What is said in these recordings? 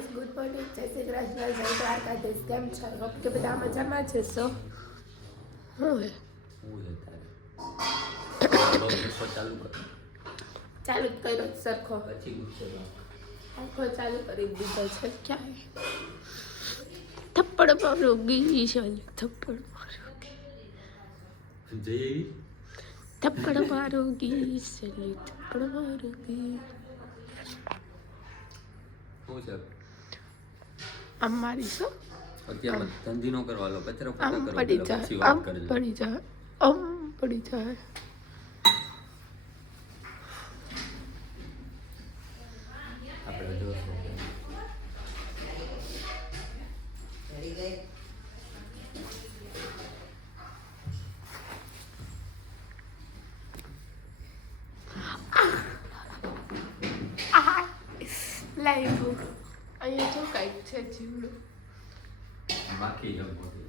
Guys good morning, જય શ્રી કૃષ્ણ, જય દ્વારકાધીશ. કેમ છો? હોપ કે બધા મજામાં છે. સો હું ચાલુ જ કર્યો સરખો આખો ચાલુ કરી દીધો છે. ક્યાં થપ્પડ મારોગી છે, થપ્પડ મારોગી, થપ્પડ મારોગી છે, થપ્પડ મારોગી. અમારી શું અત્યારમાં ધંધી નો કરવા લો, કચરો આમ પોતા કરો, પડી પછી જાય, વાત આમ કરજો. પડી જાય, આમ પડી જાય. આપણે જોશું. લાઈવ અહીંયા જો કઈક છે જીવડું, બાકી જમવો છે.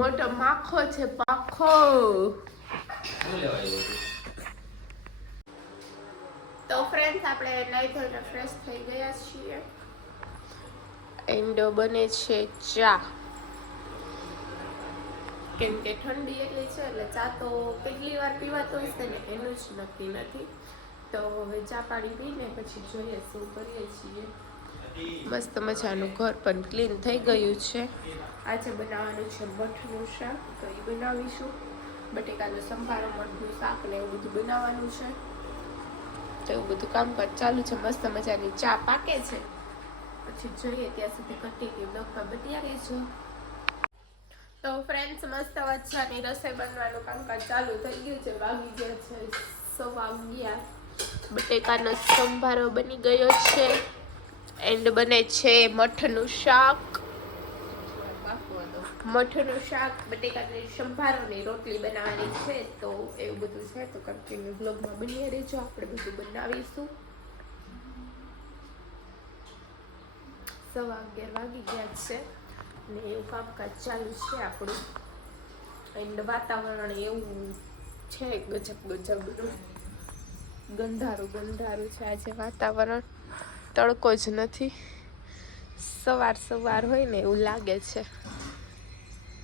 મોટો માખો છે, પાખો. શું લેવા આવ્યો છે? તો ફ્રેન્ડ્સ, આપણે નાઈ ધોઈને ફ્રેશ થઈ ગયા છીએ એન્ડ બને છે ચા. કેમ કે ઠંડી એટલી છે એટલે ચા તો કેટલી વાર પીવાતો હોય છે ને એનું જ નક્કી નથી. તો હવે ચા પાણી પીને પછી જોઈએ શું કરીએ છીએ. મસ્ત મજાનું ઘર પણ ક્લીન થઈ ગયું છે. આજે બનાવવાનું છે મઠનું શાક, તો એ બનાવીશું. બટેકાનો સંભારો, મઠનું શાક ને એવું બધું બનાવવાનું છે. તો એવું બધું કામકાજ ચાલુ છે. મસ્ત મજાની ચા પાકે છે, પછી જોઈએ ત્યાં સુધી કન્ટિન્યુ બ્લોગમાં બની રહીશું. તો ફ્રેન્ડ્સ, મસ્ત મજાની રસોઈ બનવાનું કામકાજ ચાલુ થઈ ગયું છે. વાગી ગયા છે 11:15. બટેકાનો સંભારો બની ગયો છે એન્ડ બને છે મઠનું શાક. મઠનું શાક, બટેકાનો સંભારો ને રોટલી બનાવવાની છે. તો એવું બધું છે, તો કન્ટિન્યુ બ્લોગમાં બની રહેજો. આપણે બધું બનાવીશું. 11:15 વાગી ગયા છે ને એવું કામકાજ ચાલુ છે આપણું. એન્ડ વાતાવરણ એવું છે ગજબનું ગંધારું છે આજે વાતાવરણ. તડકો જ નથી, સવાર હોય ને એવું લાગે છે.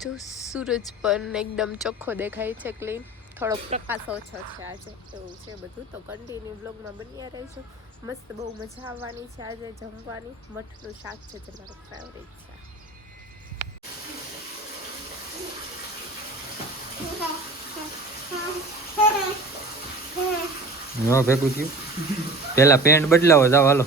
જો સૂરજ પણ એકદમ ચોખ્ખો દેખાય છે, ક્લીન. થોડોક પ્રકાશ ઓછો છે આજે, એવું છે બધું. તો કન્ટિન્યુ બ્લોગમાં બન્યા રહીશું. મસ્ત બહુ મજા આવવાની છે આજે જમવાની. મઠનું શાક છે જે મારું ફેવરેટ છે. ન ભેગું થયું. પેલા પેન્ટ બદલાવો, જાવ હાલો.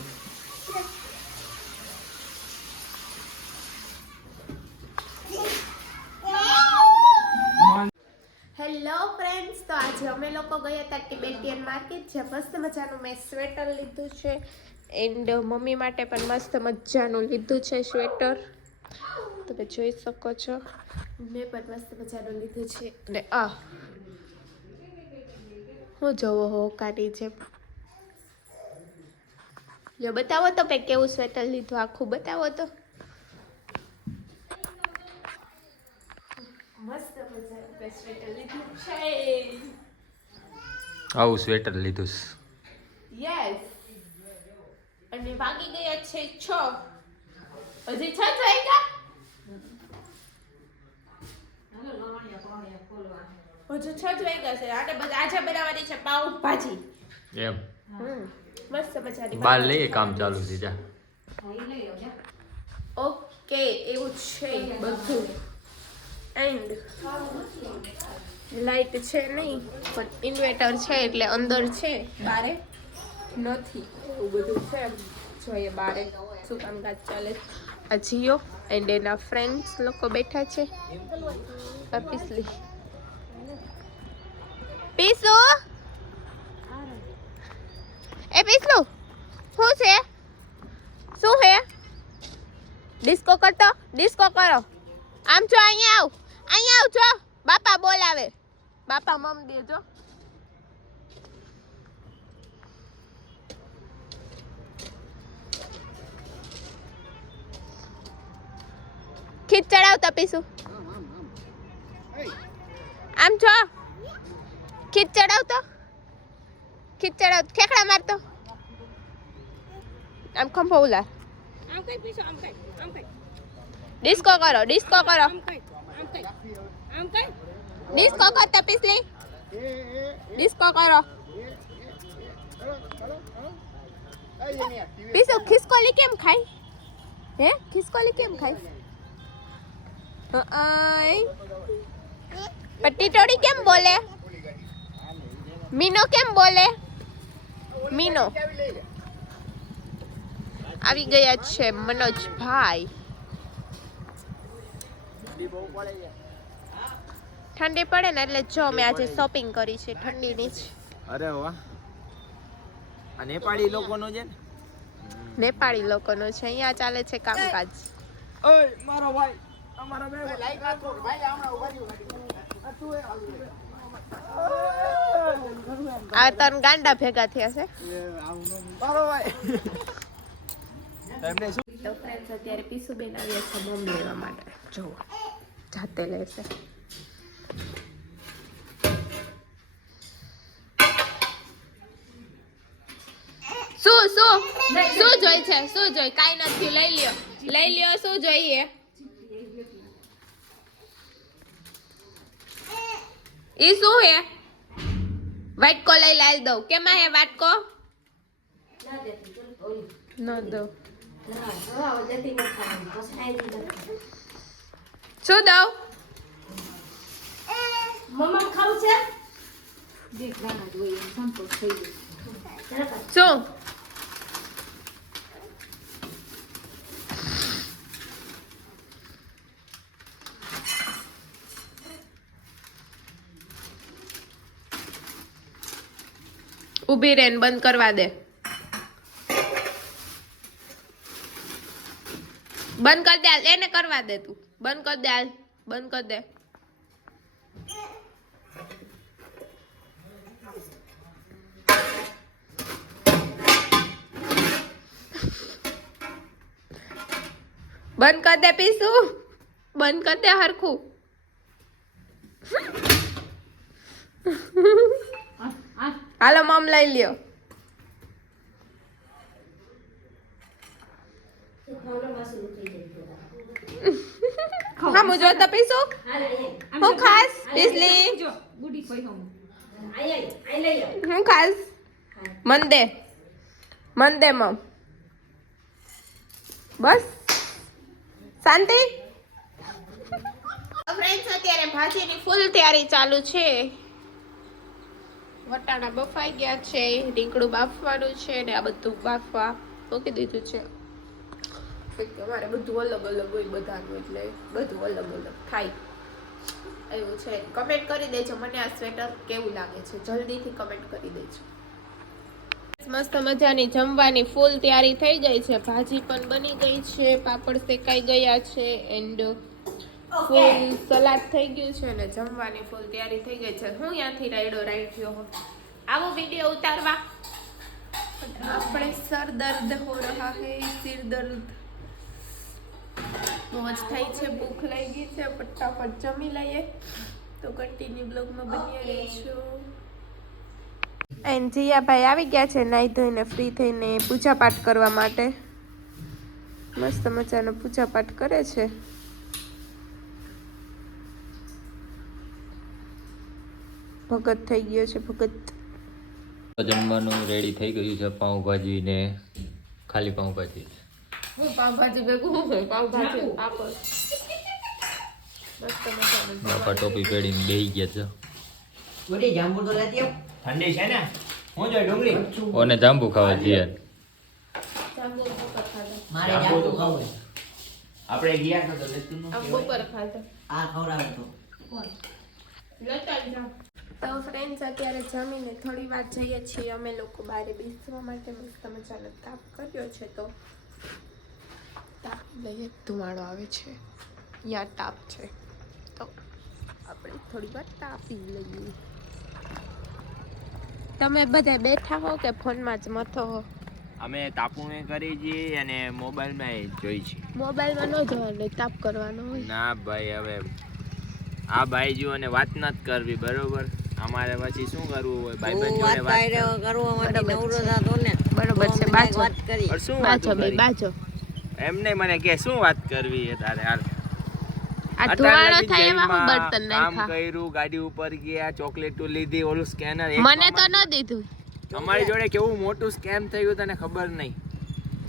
હેલો ફ્રેન્ડ્સ, તો આજે અમે લોકો ગયા હતા ટિબેટિયન માર્કેટ, જ્યાં મસ્ત મજાનું મેં સ્વેટર લીધું છે એન્ડ મમ્મી માટે પણ મસ્ત મજાનું લીધું છે સ્વેટર. તમે જોઈ શકો છો, મેં પણ મસ્ત મજાનું લીધું છે. અને આ હું જોવો હો કાઢી છે. લ્યો બતાવો તો કે કેવું સ્વેટર લીધું, આખું બતાવો તો. મસ્ત મજાનું સ્વેટર લીધું છે. આવું સ્વેટર લીધું છે. યસ. અને વાગી ગયા છે 6. હજી 6 વાગ્યા. હજુ 6 જ વાગ્યા છે. આજે બનાવવાની છે પાઉં ભાજી. એમ મસ્ત મજાની બાર લઈએ, કામ ચાલુ છે. જા. ઓકે, એવું છે બધું. એન્ડ લાઈટ છે નહીં, પણ ઇન્વર્ટર છે એટલે અંદર છે, બારે નથી. એવું બધું છે. જોઈએ બારે શું કામકાજ ચાલે. આ જીઓ એન્ડ એના ફ્રેન્ડ્સ લોકો બેઠા છે. પીસલી પીસુ એ પીસલું શું છે? શું હે? ડિસ્કો કરતો, ડિસ્કો કરો. આમ છો, અહીંયા આવ છો. બાપા બોલાવે. બાપા મમ દેજો. ખીચ ચડાવતા પીસું. આમ છો, ખીચ ચડાવતો. ખેકડા મારતો. આમ ખંભો ઉલાર. ડિસ્કો કરો ડિસ્કો કરો ડિસ્કો કરતા પીસલી ડિસ્કો કરો પીસુ ખિસકોલી કેમ ખાય હે ખિસકોલી કેમ ખાય પટ્ટી ટોડી કેમ બોલે મીનો કેમ બોલે મીનો આવી ગયા છે મનોજભાઈ ઠંડી પડે ને એટલે જો મેં આજે શોપિંગ કરી છે ઠંડીની જ અરે વાહ આ નેપાળી લોકોનો છે ને નેપાળી લોકોનો છે અહીંયા ચાલે છે કામકાજ ઓય મારો ભાઈ અમારો બે લાઈક રાખો ભાઈ હમણાં ઉભા આ તન ગાંડા ભેગા થયા છે મારો ભાઈ એમને શું તો ફ્રેન્ડ્સ અત્યારે પીસુબેન આવ્યા છે મમ લેવા માટે જો જાતે લેશે શું શું શું જોઈ છે શું જોઈ કાઈ નથી લઈ લ્યો શું જોઈએ ઈ શું હે વાટકો લઈ લાલ દઉં કેમાં હે વાટકો ન દઉં શું દઉં મમ્મા ખાવું છે શું ઊભી રેન બંધ કરવા દે બંધ કર દે હાલ એને કરવા દે તું બંધ કર દે હાલ બંધ કર દે બંધ કર દે પીસુ બંધ કર દે હરખું હાલો મમ લઈ લ્યો હા મુજો તો પીસુ હું ખાસ પીસલી હું ખાસ મન દે મમ બસ શાંતિ ફ્રેન્ડ્સ અત્યારે ભાજીની ફૂલ તૈયારી ચાલુ છે વટાણા બફાઈ ગયા છે રીંગણું બાફવાનું છે ને આ બધું બાફવા મૂકી દીધું છે અમારે બધું અલગ અલગ હોય બધાનું એટલે બધું અલગ અલગ થાય એવું છે કમેન્ટ કરી દેજો મને આ સ્વેટર કેવું લાગે છે જલ્દીથી કમેન્ટ કરી દેજો મસ્ત મજાની જમવાની ફૂલ તૈયારી થઈ ગઈ છે ભાજી પણ બની ગઈ છે પાપડ શેકાઈ ગયા છે એન્ડ ફૂલ સલાડ થઈ ગયું છે અને જમવાની ફૂલ તૈયારી થઈ ગઈ છે હું ત્યાંથી રાયડો રાખ્યો આવો વિડીયો ઉતારવા આપણે સર દર્દ હો રહા હે સિર દર્દ મોજ થાય છે ભૂખ લાગી છે ફટાફટ જમી લઈએ તો કન્ટિન્યુ બ્લોગમાં બની રહીશું એન્ડ જીયાભાઈ આવી ગયા છે નાઈ ધોઈને ફ્રી થઈને પૂજા પાઠ કરવા માટે મસ્ત મજાનો પૂજા પાઠ કરે છે ભગત થઈ ગયો છે ભગત જમવાનું રેડી થઈ ગયું છે પાઉંભાજી ને ખાલી પાઉંભાજી હું પાવભાજી ભેગું હું પાવભાજી આપો મસ્ત મજાનું બાપા ટોપી પહેરીને બેહી ગયા છે ઠંડી છે ને હું જો ડુંગળી ઓને જાંબુ ખાવા જઈએ જાંબુ ઉપર ખાધા મારે જાંબુ ખાવું આપણે ગયા તો લેતું ન આમ ઉપર ખાધા આ ખવડાવે તો કોણ લેતા જાવ તો ફ્રેન્ડ્સ અત્યારે જમીને થોડી વાર જઈએ છીએ અમે લોકો બહાર બેસવા માટે મસ્ત મજાનો તાપ કર્યો છે તો તાપ લઈએ ધુમાડો આવે છે અહીંયા તાપ છે તો આપણે થોડી વાર તાપી લઈએ તમે બધા બેઠા હો કે ફોનમાં જ મથો હો અમે તાપુને કરી છીએ અને મોબાઈલમાં જોઈ છે મોબાઈલમાં ન જોવાનું તાપ કરવાનો હોય ના ભાઈ હવે આ ભાઈ જો અને વાત ન કરવી બરોબર અમારે પછી શું કરવું હોય ભાઈબંધ જોડે વાત બરોબર છે બાજો પણ શું બાજો વાતો બે કરી? બાજો એમને મને કે શું વાત કરવી છે તારે હાલ આ ધુવાળો થાય એમાં હું બર્તન કામ નાખ્યા કર્યું, ગાડી ઉપર ગયા, ચોકલેટો લીધી, ઓલું સ્કેનર મને તો ન દીધું. અમારી જોડે કેવું મોટું સ્કેમ થયું તને ખબર નહીં.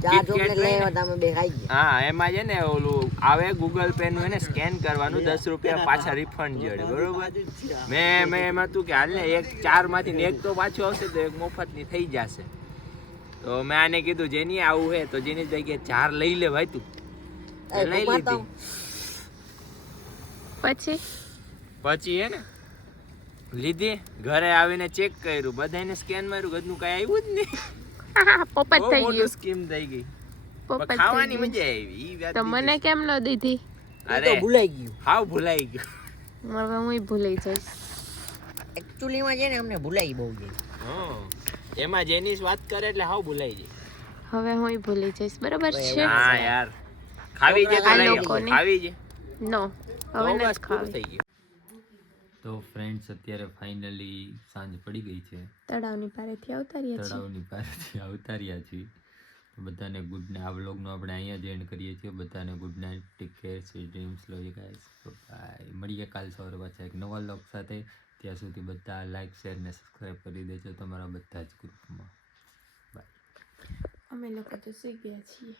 ચા ચોકલેટ લઈ આવ્યા તમે બે ખાઈ ગયા. હા એમાં છે ને ઓલું આવે ગૂગલ પે નું એને સ્કેન કરવાનું, 10 રૂપિયા પાછા રિફંડ જોડે, બરોબર. મેં એમાં તું કે હાલ ને એક 4 માંથી ને એક તો પાછું આવશે તો એક મફત ની થઈ જશે. તો મેં આને કીધું જેની આવું હે તો જેની જગ્યાએ 4 લઈ લે ભાઈ તું. એ લઈ લીધી. પછી હે ને લીધી, ઘરે આવીને ચેક કર્યું, બધાને સ્કેન માર્યું, ઘરનું કઈ આવ્યું જ નહીં. પોપટ બહુ થઈ મોટું ગયું. સ્કીમ થઈ ગઈ. પોપટ પણ થઈ ખાવાની ગયું. મજા આવી ઈ વાત તો બીજી મને છે. કેમ ન દીધી? અરે તો ભૂલાઈ ગયું. હાવ ભૂલાઈ ગયું. હવે હું ભૂલી જઈશ. એકચ્યુઅલી માં છે ને અમને ભૂલાઈ બહુ ગઈ. હા એમાં જેની વાત કરે એટલે હાવ ભૂલાઈ જાય. હવે હું ભૂલી જઈશ, બરોબર છે? હા યાર ખાવી છે તો આ લઈ આવો. લોકોને. ખાવી છે નો, હવે તો બસ નથી પૂરું ખાવી. થઈ ગયું. તો ફ્રેન્ડ્સ અત્યારે ફાઇનલી સાંજ પડી ગઈ છે, તળાવની પારેથી આવતા રહ્યા છીએ. તળાવની પાસેથી આવતા રહ્યા છીએ. તો બધાને ગુડ નાઇટ. આ વ્લોગનો આપણે અહીંયા જ એન્ડ કરીએ છીએ. બધાને good night, take care, sweet dreams, love you guys, bye. મળીએ કાલ સવારે પાછા એક નવા વ્લોગ સાથે. ત્યાં સુધી બધા લાઈક, શેર ને સબસ્ક્રાઈબ કરી દેજો તમારા બધા જ ગ્રુપમાં. બાય. અમે લોકો તો સુઈ ગયા છીએ.